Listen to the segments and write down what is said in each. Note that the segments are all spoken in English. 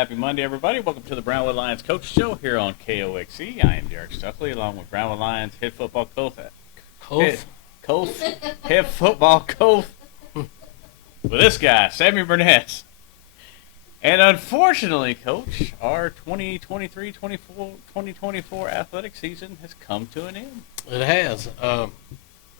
happy Monday, everybody. Welcome to the Brownwood Lions Coach Show here on KOXE. I am Derek Stuckley, along with Brownwood Lions head football coach. Head football coach with this guy, Sammy Burnett. And unfortunately, Coach, our 2023-2024 athletic season has come to an end. It has. I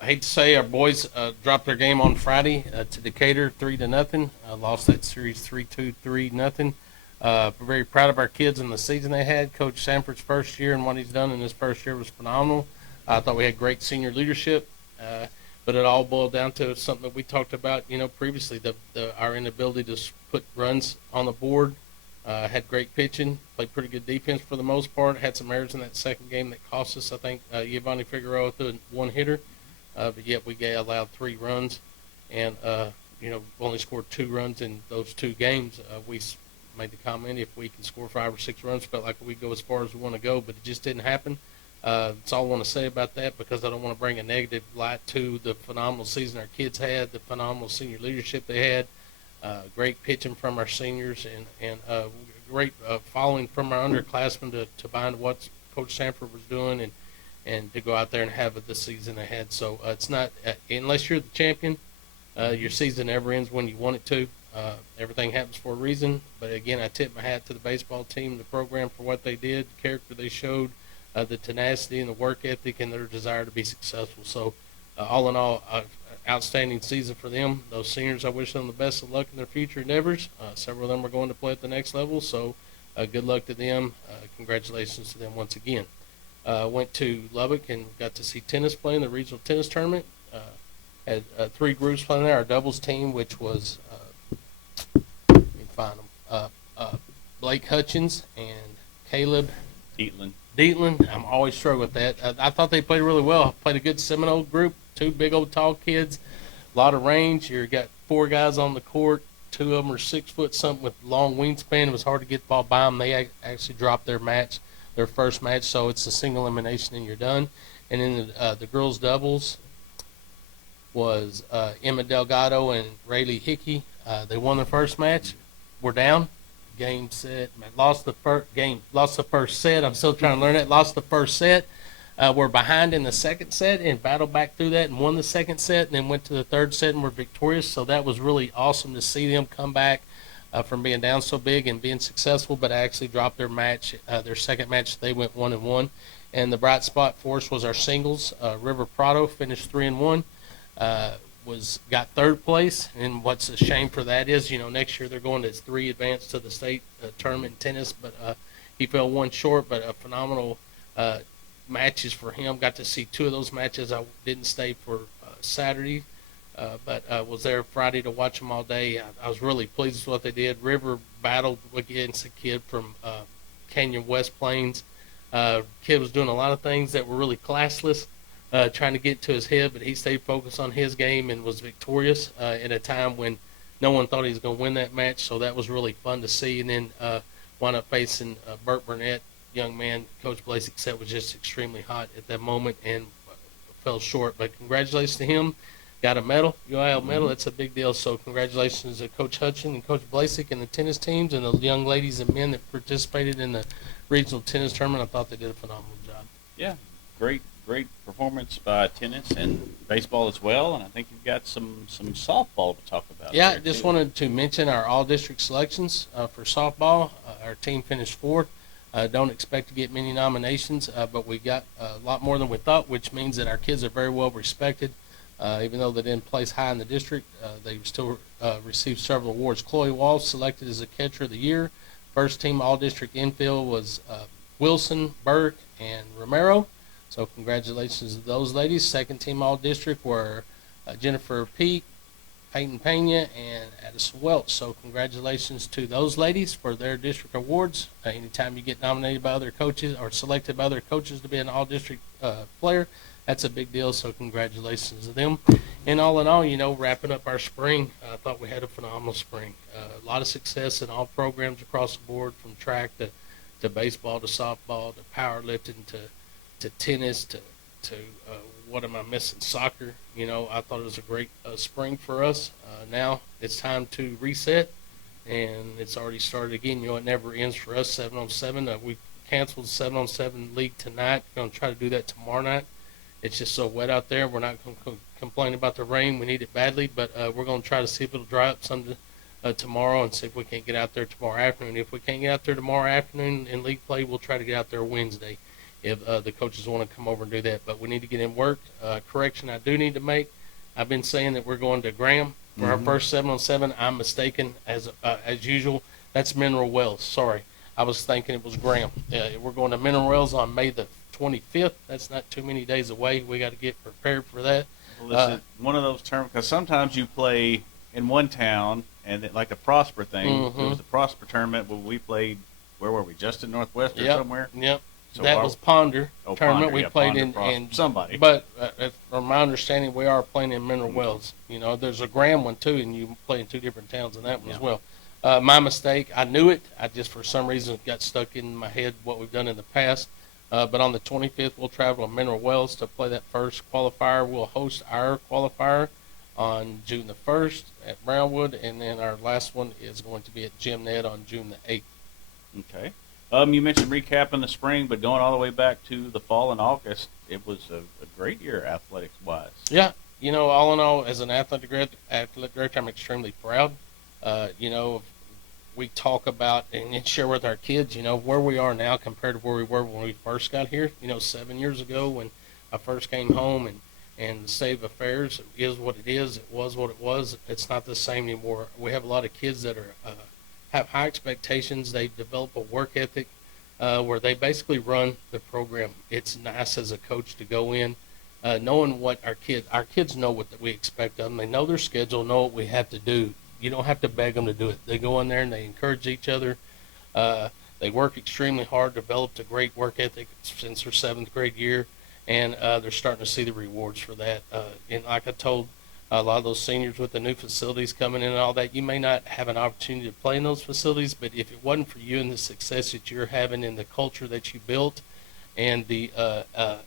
hate to say our boys dropped their game on Friday to Decatur 3-0. Lost that series 3-2, 3-0. We're very proud of our kids and the season they had. Coach Sanford's first year and what he's done in his first year was phenomenal. I thought we had great senior leadership, but it all boiled down to something that we talked about, previously, our inability to put runs on the board. Had great pitching, played pretty good defense for the most part. Had some errors in that second game that cost us. I think Giovanni Figueroa threw one hitter, but yet we allowed 3 runs, and only scored 2 runs in those 2 games. We made the comment, if we can score 5 or 6 runs, felt like we go as far as we want to go, but it just didn't happen. That's all I want to say about that, because I don't want to bring a negative light to the phenomenal season our kids had, the phenomenal senior leadership they had, great pitching from our seniors, and great following from our underclassmen to buy into what Coach Sanford was doing and to go out there and have the season ahead. So it's not, unless you're the champion, your season never ends when you want it to. Everything happens for a reason. But, again, I tip my hat to the baseball team, the program, for what they did, the character they showed, the tenacity and the work ethic and their desire to be successful. So, all in all, outstanding season for them. Those seniors, I wish them the best of luck in their future endeavors. Several of them are going to play at the next level, so good luck to them. Congratulations to them once again. Went to Lubbock and got to see tennis play in the regional tennis tournament. Had 3 groups playing there. Our doubles team, which was let me find them. Blake Hutchins and Caleb Dietland. I'm always struggling with that. I thought they played really well. Played a good Seminole group, 2 big old tall kids, a lot of range. You got 4 guys on the court. 2 of them are 6 foot something with long wingspan. It was hard to get the ball by them. They actually dropped their first match, so it's a single elimination and you're done. And then the girls doubles was Emma Delgado and Rayleigh Hickey. They won their first match. We're down. Game, set, lost the first set. I'm still trying to learn it. Lost the first set. We're behind in the second set and battled back through that and won the second set, and then went to the third set and were victorious. So that was really awesome to see them come back from being down so big and being successful, but actually dropped their match. Their second match, they went 1-1. And the bright spot for us was our singles. River Prado finished 3-1. Got third place, and what's a shame for that is, next year they're going to 3 advanced to the state tournament in tennis, but he fell 1 short, but a phenomenal matches for him. Got to see 2 of those matches. I didn't stay for Saturday, but was there Friday to watch them all day. I was really pleased with what they did. River battled against a kid from Canyon West Plains. Kid was doing a lot of things that were really classless, trying to get to his head, but he stayed focused on his game and was victorious at a time when no one thought he was going to win that match. So that was really fun to see. And then wound up facing Burt Burnett, young man. Coach Blasek said was just extremely hot at that moment and fell short. But congratulations to him. Got a medal, UIL medal. That's a big deal. So congratulations to Coach Hutchin and Coach Blasek and the tennis teams and the young ladies and men that participated in the regional tennis tournament. I thought they did a phenomenal job. Yeah, great performance by tennis and baseball as well, and I think you've got some softball to talk about. Yeah, I just wanted to mention our all-district selections for softball. Our team finished 4th. Don't expect to get many nominations, but we got a lot more than we thought, which means that our kids are very well respected. Even though they didn't place high in the district, they still received several awards. Chloe Walsh selected as a catcher of the year. First team all-district infield was Wilson, Burke, and Romero. So congratulations to those ladies. Second team all-district were Jennifer Peak, Peyton Pena, and Addison Welch. So congratulations to those ladies for their district awards. Anytime you get nominated by other coaches or selected by other coaches to be an all-district player, that's a big deal. So congratulations to them. And all in all, wrapping up our spring, I thought we had a phenomenal spring. A lot of success in all programs across the board, from track to baseball to softball to powerlifting to tennis to what am I missing? Soccer. I thought it was a great spring for us. Now it's time to reset and it's already started again. It never ends for us. 7-on-7. We canceled the 7-on-7 league tonight. We're going to try to do that tomorrow night. It's just so wet out there. We're not going to complain about the rain. We need it badly, but we're going to try to see if it'll dry up some tomorrow and see if we can't get out there tomorrow afternoon. If we can't get out there tomorrow afternoon in league play, we'll try to get out there Wednesday if the coaches want to come over and do that. But we need to get in work. Correction I do need to make. I've been saying that we're going to Graham for our first 7-on-7. I'm mistaken as usual. That's Mineral Wells. Sorry. I was thinking it was Graham. We're going to Mineral Wells on May the 25th. That's not too many days away. We got to get prepared for that. Well, this is one of those terms, because sometimes you play in one town, and like the Prosper thing, it was the Prosper tournament where we played, where were we, Justin Northwest or somewhere? Yep. So that was Ponder tournament. Ponder, we played Ponder, in somebody. But from my understanding, we are playing in Mineral Wells. There's a Graham one too, and you play in two different towns in that one as well. My mistake. I knew it. I just for some reason got stuck in my head what we've done in the past. But on the 25th, we'll travel to Mineral Wells to play that first qualifier. We'll host our qualifier on June the 1st at Brownwood, and then our last one is going to be at Jim Ned on June the 8th. Okay. You mentioned recapping the spring, but going all the way back to the fall and August, it was a great year athletics-wise. Yeah. All in all, as an athletic director, I'm extremely proud. We talk about and share with our kids, where we are now compared to where we were when we first got here. 7 years ago when I first came home, and the state of affairs is what it is. It was what it was. It's not the same anymore. We have a lot of kids that are have high expectations. They develop a work ethic where they basically run the program. It's nice as a coach to go in knowing what our kids know what we expect of them. They know their schedule, know what we have to do. You don't have to beg them to do it. They go in there and they encourage each other. They work extremely hard, developed a great work ethic since their 7th grade year, and they're starting to see the rewards for that. And like I told a lot of those seniors with the new facilities coming in and all that, you may not have an opportunity to play in those facilities, but if it wasn't for you and the success that you're having and the culture that you built and the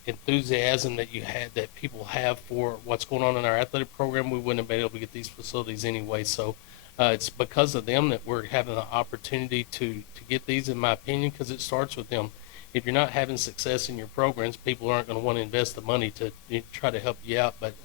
enthusiasm that you had, that people have for what's going on in our athletic program, we wouldn't have been able to get these facilities anyway. So it's because of them that we're having the opportunity to get these, in my opinion, because it starts with them. If you're not having success in your programs, people aren't going to want to invest the money to try to help you out. But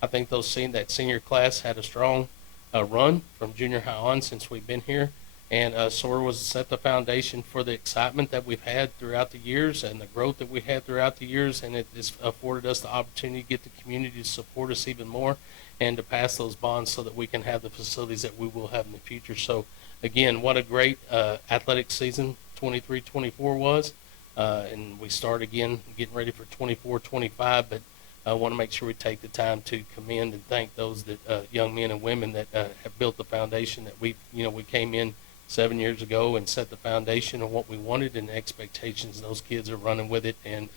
I think that senior class had a strong run from junior high on since we've been here. And SOAR was set the foundation for the excitement that we've had throughout the years and the growth that we had throughout the years. And it has afforded us the opportunity to get the community to support us even more and to pass those bonds so that we can have the facilities that we will have in the future. So, again, what a great athletic season 23-24 was. And we start again getting ready for 24-25, but I want to make sure we take the time to commend and thank those that young men and women that have built the foundation that we came in 7 years ago and set the foundation of what we wanted and the expectations. Those kids are running with it, and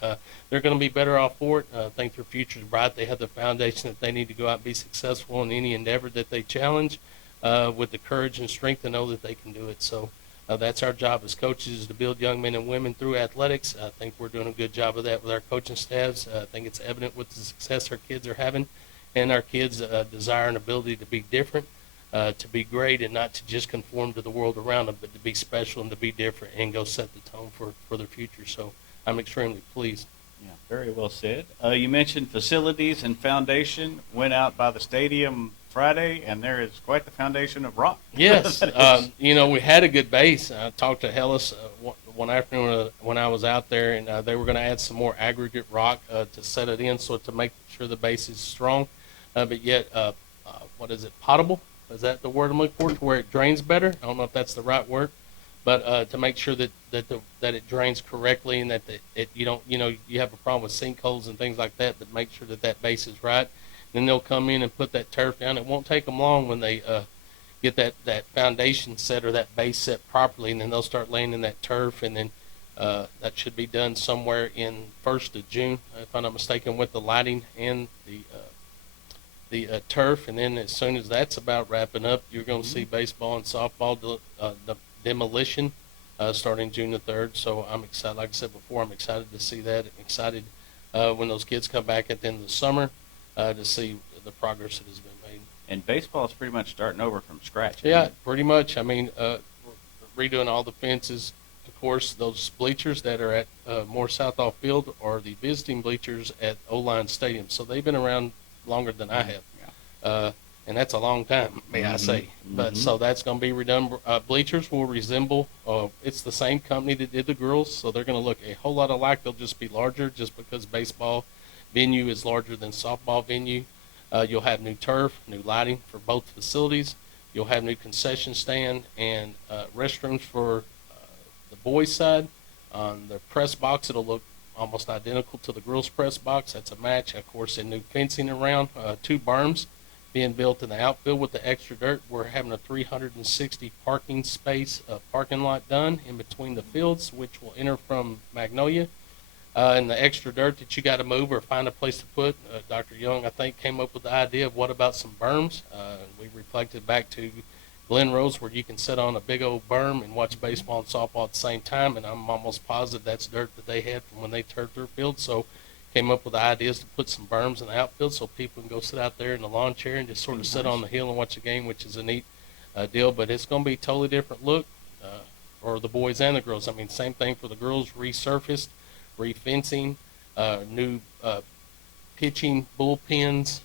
they're going to be better off for it. I think their future's bright. They have the foundation that they need to go out and be successful in any endeavor that they challenge with the courage and strength to know that they can do it. So that's our job as coaches, is to build young men and women through athletics. I think we're doing a good job of that with our coaching staffs. I think it's evident with the success our kids are having, and our kids' desire and ability to be different, to be great, and not to just conform to the world around them, but to be special and to be different and go set the tone for their future. So I'm extremely pleased. Yeah, very well said. You mentioned facilities and foundation. Went out by the stadium Friday, and there is quite the foundation of rock. Yes. We had a good base. I talked to Hellas one afternoon when I was out there, and they were going to add some more aggregate rock to set it in, so to make sure the base is strong, but yet, potable? Is that the word I'm looking for? To where it drains better? I don't know if that's the right word, but to make sure that it drains correctly, and that you have a problem with sinkholes and things like that, but make sure that base is right. Then they'll come in and put that turf down. It won't take them long when they get that foundation set or that base set properly, and then they'll start laying in that turf, and then that should be done somewhere in 1st of June, if I'm not mistaken, with the lighting and the turf. And then as soon as that's about wrapping up, you're going to see baseball and softball the demolition starting June the 3rd. So I'm excited. Like I said before, I'm excited to see that. I'm excited when those kids come back at the end of the summer to see the progress that has been made. And baseball is pretty much starting over from scratch. Yeah, pretty much. I mean, redoing all the fences. Of course, those bleachers that are at more South Off Field are the visiting bleachers at O-Line Stadium. So they've been around longer than I have. Yeah. And that's a long time, may I say. But so that's going to be redone. Bleachers will resemble, it's the same company that did the girls, so they're going to look a whole lot alike. They'll just be larger just because baseball venue is larger than softball venue. You'll have new turf, new lighting for both facilities. You'll have new concession stand and restrooms for the boys' side. On the press box, it'll look almost identical to the girls' press box. That's a match, of course, and new fencing around, 2 berms being built in the outfield with the extra dirt. We're having a 360 parking space parking lot done in between the fields, which will enter from Magnolia. And the extra dirt that you got to move or find a place to put, Dr. Young, I think, came up with the idea of what about some berms. We reflected back to Glen Rose, where you can sit on a big old berm and watch baseball and softball at the same time, and I'm almost positive that's dirt that they had from when they turfed their field. So came up with the ideas to put some berms in the outfield so people can go sit out there in the lawn chair and just sort of sit on the hill and watch the game, which is a neat deal. But it's going to be a totally different look for the boys and the girls. I mean, same thing for the girls, resurfaced, refencing, new pitching bullpens.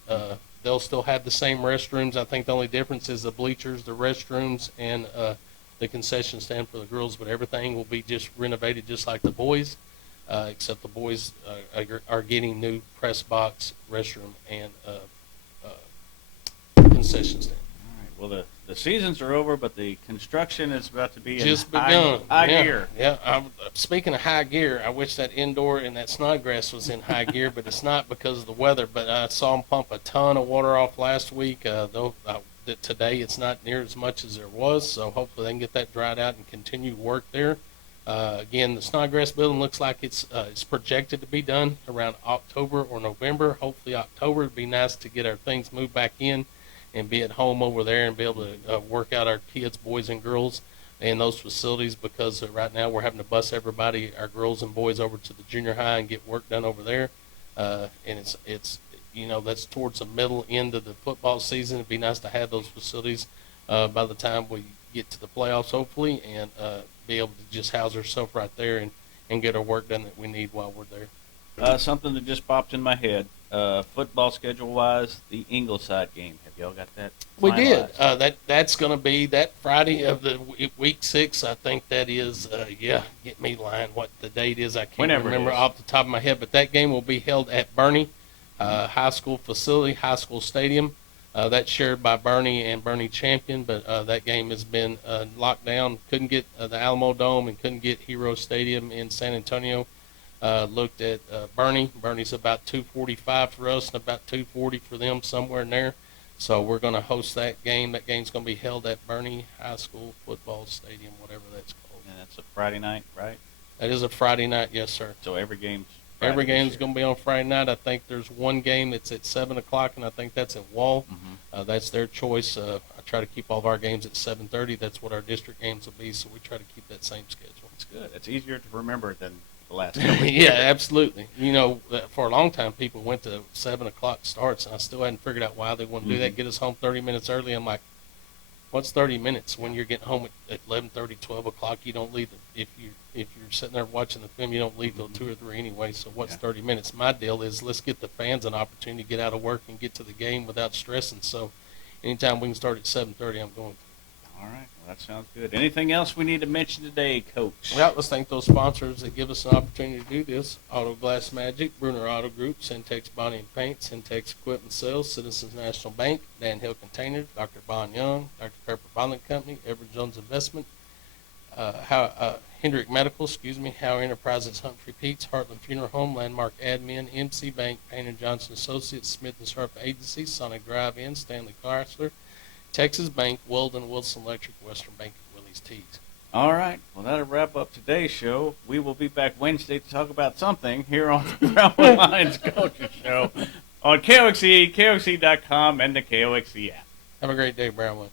They'll still have the same restrooms. I think the only difference is the bleachers, the restrooms, and the concession stand for the girls. But everything will be just renovated just like the boys, except the boys are getting new press box, restroom, and concession stand. All right. Well, the seasons are over, but the construction is about to be Just in begun. high gear. Yeah. Speaking of high gear, I wish that indoor and that Snodgrass was in high gear, but it's not because of the weather. But I saw them pump a ton of water off last week. Though today it's not near as much as there was, so hopefully they can get that dried out and continue work there. Again, the Snodgrass building looks like it's projected to be done around October or November. Hopefully October. It'd be nice to get our things moved back in and be at home over there and be able to work out our kids, boys and girls, in those facilities, because right now we're having to bus everybody, our girls and boys, over to the junior high and get work done over there. And it's that's towards the middle end of the football season. It'd be nice to have those facilities by the time we get to the playoffs, hopefully, and be able to just house ourselves right there and get our work done that we need while we're there. Something that just popped in my head. Football schedule-wise, the Ingleside game. Have y'all got that We finalized? did. That's going to be that Friday of the week 6. I think that is, get me lying what the date is. I can't Whenever it remember is. off the top of my head, but that game will be held at Bernie High School facility, high school stadium. That's shared by Bernie and Bernie Champion, but that game has been locked down. Couldn't get the Alamo Dome and couldn't get Hero Stadium in San Antonio. Looked at Bernie. Bernie's about 245 for us and about 240 for them, somewhere in there. So we're going to host that game. That game's going to be held at Bernie High School Football Stadium, whatever that's called. And that's a Friday night, right? That is a Friday night, yes, sir. So every game's Friday Every this game's year. going to be on Friday night. I think there's one game that's at 7 o'clock, and I think that's at Wall. That's their choice. I try to keep all of our games at 7:30. That's what our district games will be, so we try to keep that same schedule. It's good. It's easier to remember than the last couple of Yeah, years. absolutely. For a long time, people went to 7 o'clock starts, and I still hadn't figured out why they want to do that. Get us home 30 minutes early. I'm like, what's 30 minutes when you're getting home at 11:30, 12 o'clock? You don't leave. If you're sitting there watching the film, you don't leave till 2 or 3 anyway. So what's 30 minutes? My deal is let's get the fans an opportunity to get out of work and get to the game without stressing. So anytime we can start at 7:30, I'm going. All right. Well, that sounds good. Anything else we need to mention today, Coach? Well, let's thank those sponsors that give us an opportunity to do this. Auto Glass Magic, Bruner Auto Group, Syntex Body and Paint, Syntex Equipment Sales, Citizens National Bank, Dan Hill Containers, Dr. Bon Young, Dr. Pepper Bottling Company, Everett Jones Investment, Hendrick Medical, Howe Enterprises, Humphrey Pete's, Heartland Funeral Home, Landmark Admin, MC Bank, Payne & Johnson Associates, Smith & Sharp Agency, Sonic Drive-In, Stanley Chrysler, Texas Bank, Weldon Wilson Electric, Western Bank, and Willie's Teas. All right. Well, that'll wrap up today's show. We will be back Wednesday to talk about something here on the Brownwood Lions Coaches Show on KOXE, KOXE.com, and the KOXE app. Have a great day, Brownwood.